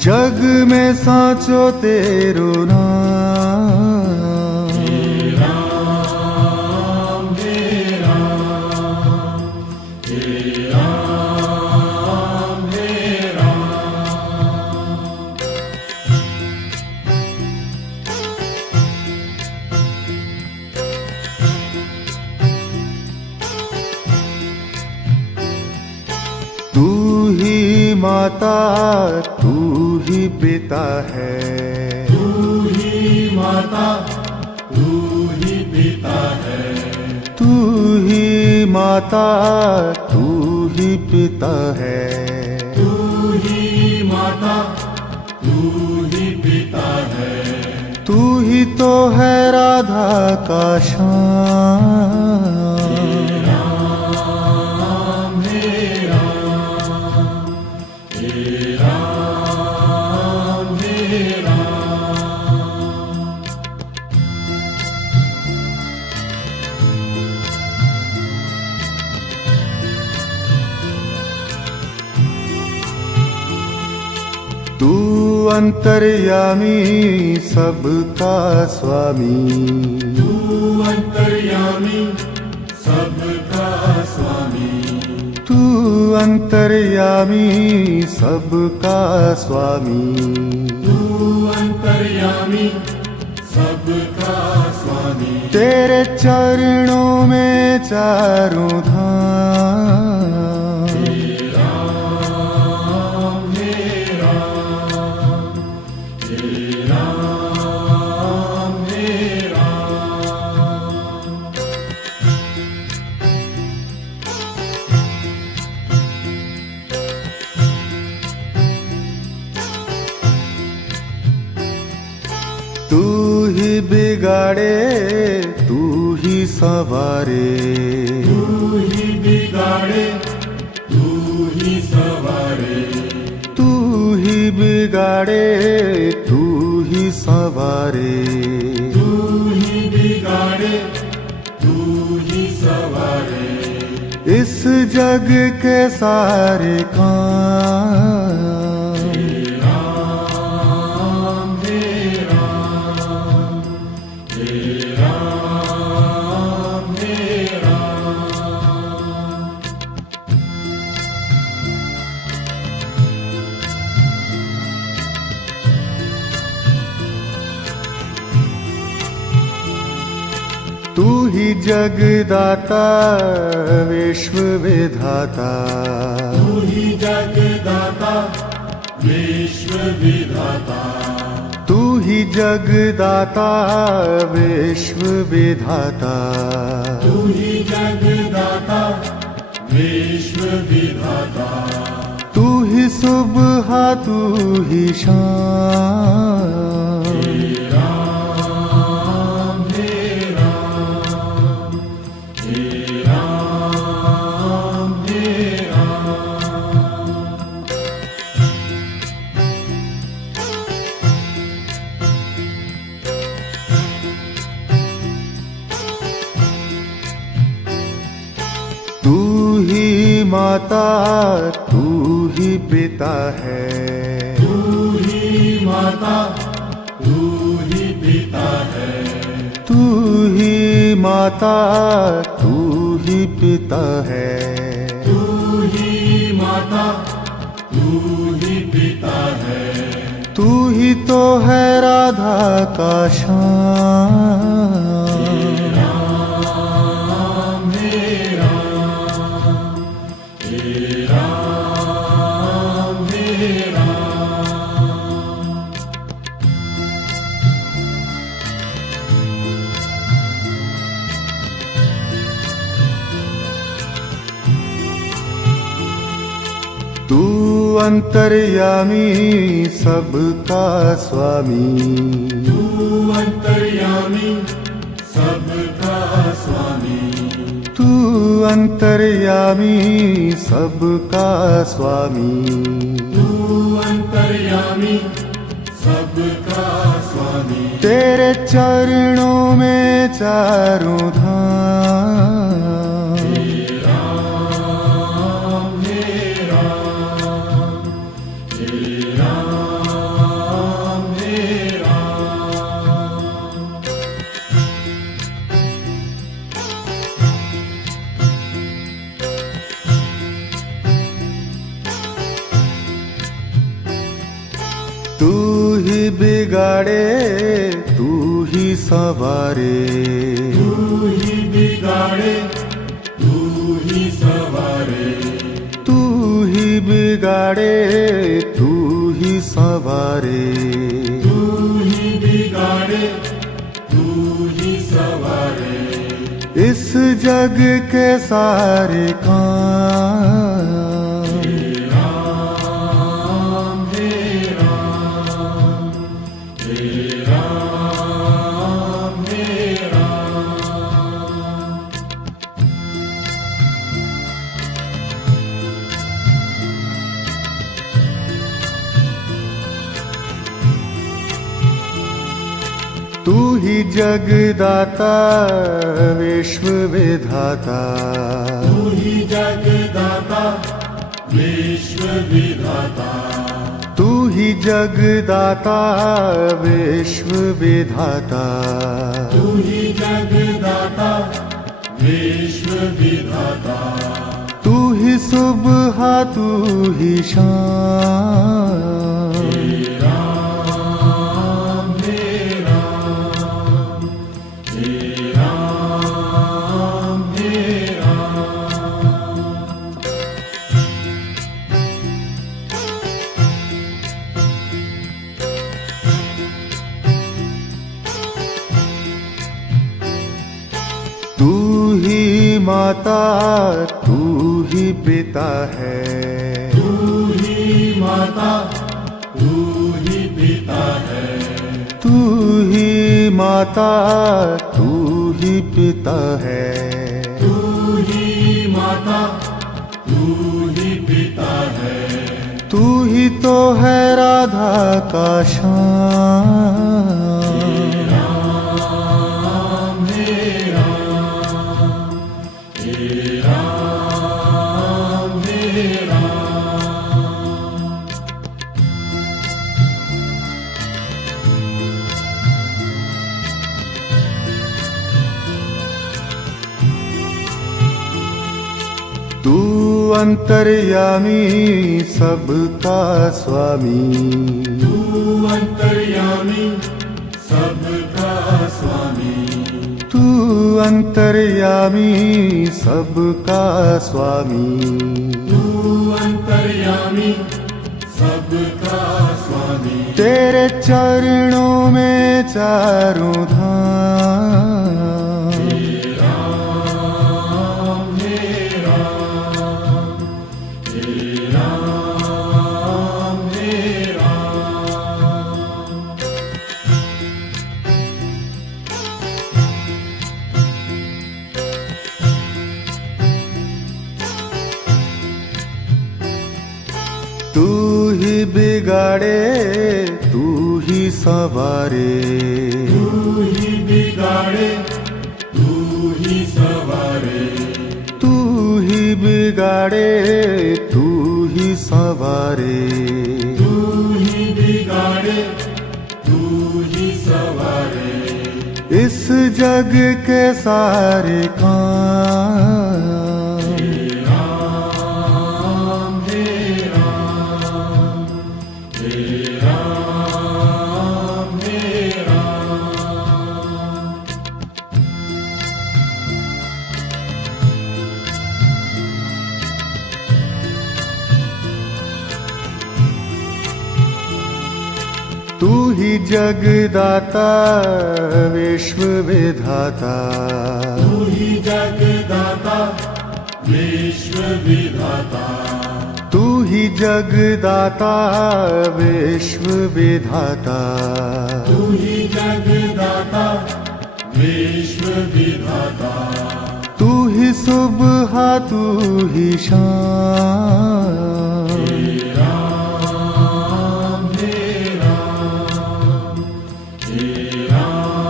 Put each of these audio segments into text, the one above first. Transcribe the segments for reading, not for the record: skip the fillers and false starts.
जग में साचो तेरो नाम, हे राम हे राम हे राम हे राम। तू ही माता तू ही पिता है, तू ही माता तू ही पिता है, तू ही माता तू ही पिता है, तू ही माता तू ही पिता है। तू ही तो है राधा का श्याम। तू अंतर्यामी सबका स्वामी, तू अंतर्यामी सबका स्वामी, तू अंतर्यामी सबका स्वामी, तू अंतर्यामी सबका स्वामी। तेरे चरणों में चारों धाम, तू ही बिगाड़े तू ही संवारे, तू ही बिगाड़े तू ही सवारे, तू ही बिगाड़े तू ही संवारे, तू ही बिगाड़े तू ही सवारे। इस जग के सारे काम, तू ही जगदाता विश्व विधाता, तू ही जगदाता विश्व विधाता, तू ही जगदाता विश्व विधाता, तू ही जगदाता विश्व विधाता। तू ही सुबह तू ही शाम, तू ही माता तू ही पिता है, तू ही माता तू ही पिता है, तू ही माता तू ही पिता है, तू ही माता तू ही पिता है। तू ही तो है राधा का श्याम। तू अंतर्यामी सबका स्वामी, तू अंतर्यामी सबका स्वामी, तू अंतर्यामी सबका स्वामी, तू अंतर्यामी सबका स्वामी। तेरे तेरे चरणों में चारों धाम। राम हे राम, हे राम हे राम। तू ही बिगाड़े तू ही सवारे, तू ही बिगाड़े तू ही सवारे, तू ही बिगाड़े तू ही सवारे। तू ही बिगाड़े तू ही सवारे। इस जग के सारे काम। राम हे राम, हे राम हे राम। तू ही जगदाता विश्व विधाता, तू ही जगदाता विश्व विधाता, तू ही जगदाता विश्व विधाता। तू ही जगदाता विश्व विधाता। तू ही सुबह तू ही शाम। राम हे राम, हे राम हे राम। तू ही माता तू ही पिता है, तू ही माता तू ही पिता है, तू ही माता तू ही पिता है। तू ही माता तू ही पिता है। तू ही तो है राधा का श्याम। राम हे राम, हे राम हे राम। तू अंतर्यामी सबका स्वामी, तू अंतर्यामी सबका स्वामी, तू अंतर्यामी सबका स्वामी। तू अंतर्यामी सबका स्वामी। तेरे चरणों में चारों धाम। राम हे राम, हे राम हे राम। तू ही बिगाड़े तू ही सवारे, तू ही बिगाड़े तू ही सवारे, तू ही बिगाड़े तू ही सवारे। तू ही बिगाड़े तू ही सवारे। इस जग के सारे काम। राम हे राम, हे राम हे राम। तू ही जगदाता विश्व विधाता, तू ही जगदाता विश्व विधाता, तू ही जगदाता विश्व विधाता। तू ही जगदाता विश्व विधाता। तू ही सुबह तू ही शाम। राम हे राम, हे राम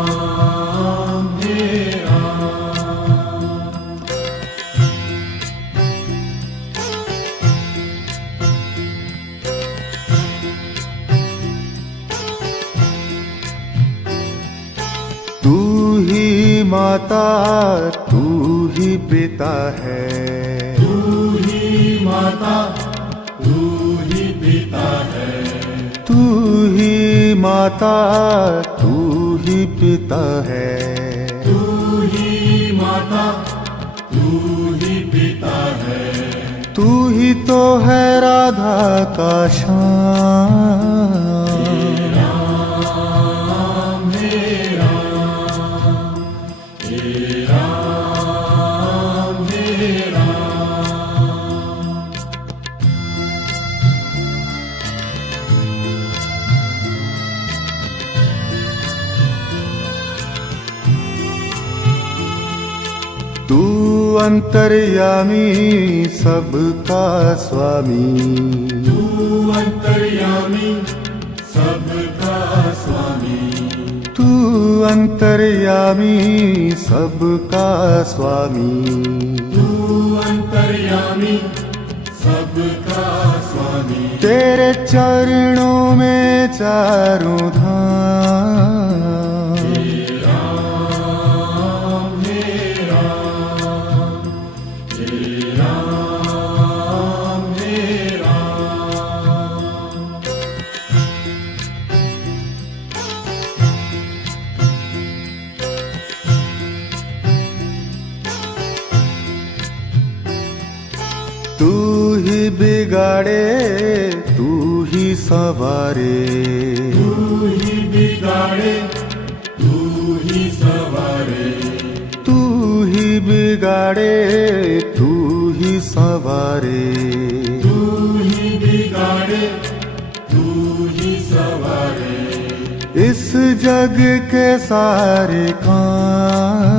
माता तू ही पिता है, तू ही माता तू ही पिता है, तू ही माता तू ही पिता है, तू ही माता तू ही पिता है, तू ही तो है राधा का श्याम। राम हे राम, हे राम हे राम। तू अंतर्यामी सबका स्वामी, तू अंतर्यामी सबका स्वामी, तू अंतर्यामी सबका स्वामी, तू अंतर्यामी सबका स्वामी। तेरे चरणों में चारों धाम, राम हे राम, हे राम हे राम। तू ही बिगाड़े तू ही सवारे, तू ही बिगाड़े तू ही सवारे, तू ही बिगाड़े तू ही सवारे, तू ही बिगाड़े तू ही सवारे। इस जग के सारे काम,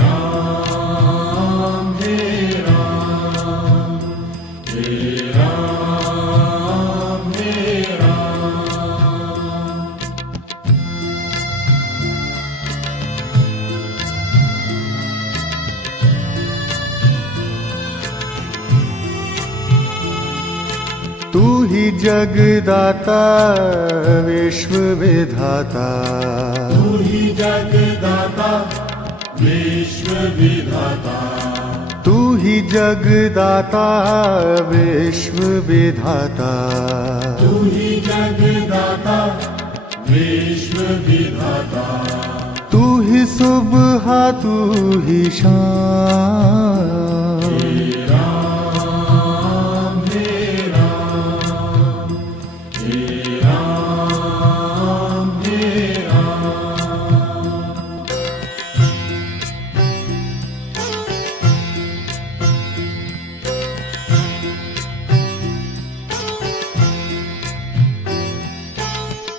राम हे राम, हे राम हे राम। तू ही जगदाता विश्व विधाता, तू ही जगदाता विश्व विधाता, तू ही जगदाता विश्व विधाता, तू ही जगदाता विश्व विधाता। तू ही सुबह तू ही शाम, राम हे राम, हे राम हे राम।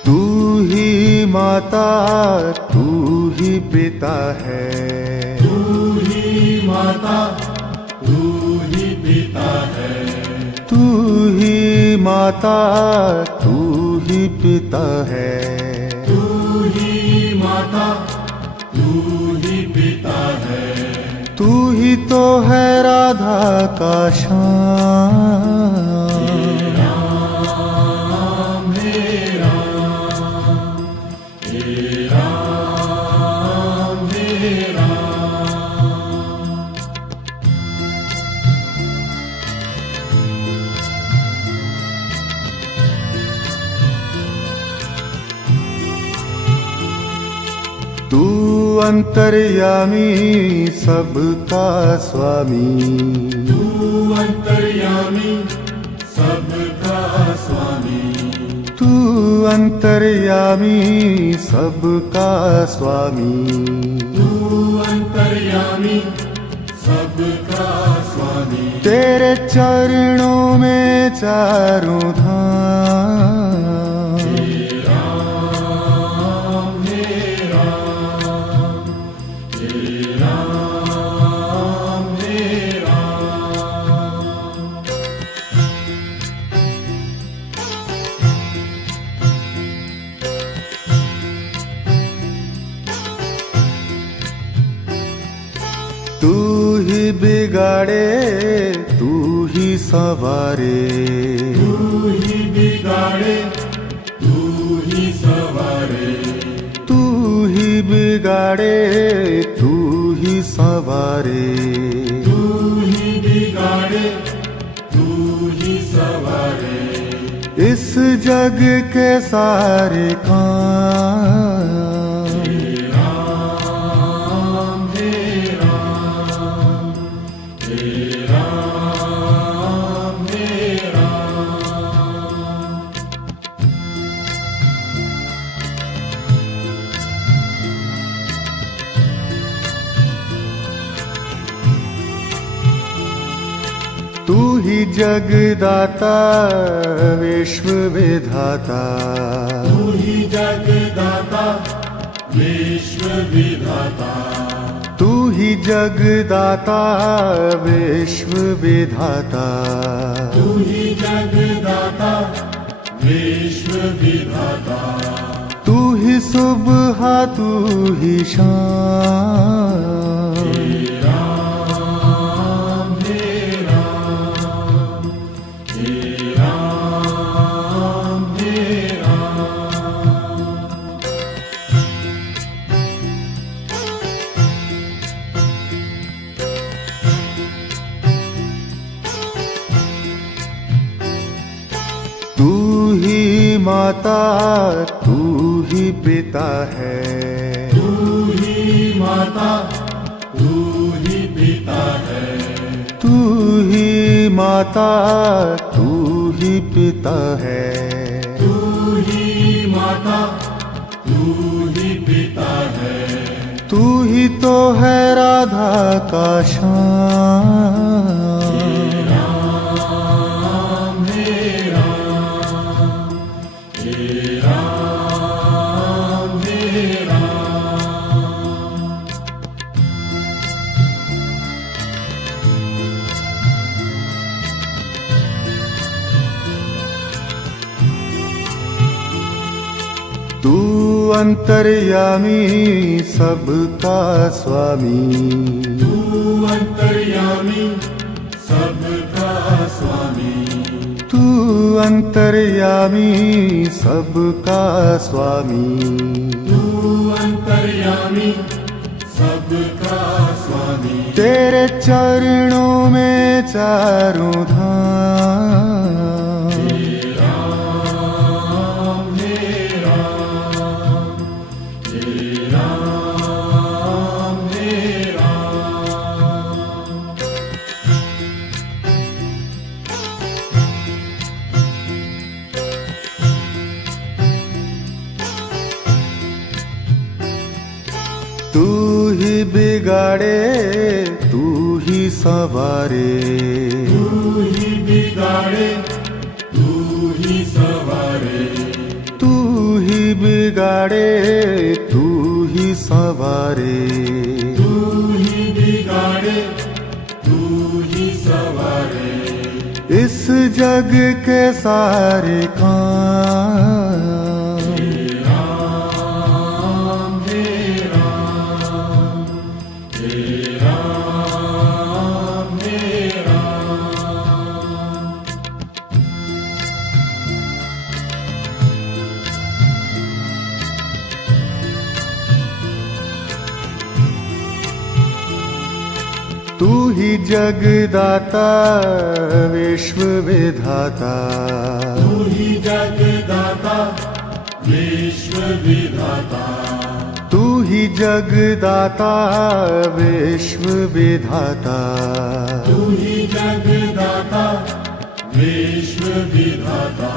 तू ही माता तू ही पिता है, तू ही माता तू ही पिता है, तू ही माता तू ही पिता है, तू ही माता तू ही पिता है, तू ही तो है राधा का श्याम। राम हे राम, हे राम हे राम। तू अंतर्यामी सबका स्वामी, तू अंतर्यामी सबका स्वामी, तू अंतर्यामी सबका स्वामी, तू अंतर्यामी सबका स्वामी। तेरे चरणों में चारों धाम, राम हे राम, हे राम हे राम। तू ही बिगाड़े तू ही सवारे, तू ही बिगाड़े तू ही सवारे, तू ही बिगाड़े सवारे, तू ही बिगाड़े तू ही सवारे, इस जग के सारे काम। हे राम हे राम हे राम हे राम। तू ही जगदाता विश्व विधाता, तू ही जगदाता विश्व विधाता, तू ही जगदाता विश्व विधाता, तू ही जगदाता विश्व विधाता, तू ही सुबह तू ही शाम। हे राम हे राम हे राम हे राम। तू ही माता तू ही पिता है, तू ही माता तू ही पिता है, तू ही माता तू ही पिता है, तू ही माता तू ही पिता है, तू ही तो है राधा का श्याम। हे राम हे राम हे राम हे राम। तू अंतर्यामी सबका स्वामी, तू अंतर्यामी सबका स्वामी, तू अंतर्यामी सबका स्वामी, तू अंतर्यामी सबका स्वामी। तेरे चरणों में चारों धाम। हे राम हे राम हे राम हे राम। तू ही बिगाड़े तू ही सवारे, तू ही बिगाड़े तू ही सवारे, तू ही बिगाड़े तू ही सवारे, तू ही बिगाड़े तू ही सवारे, इस जग के सारे काम। हे राम हे राम हे राम हे राम। तू ही जगदाता विश्व विधाता, तू ही जगदाता विश्व विधाता, तू ही जगदाता विश्व विधाता, तू ही जगदाता विश्व विधाता,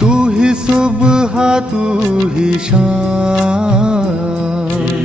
तू ही सुबह तू ही शाम। हे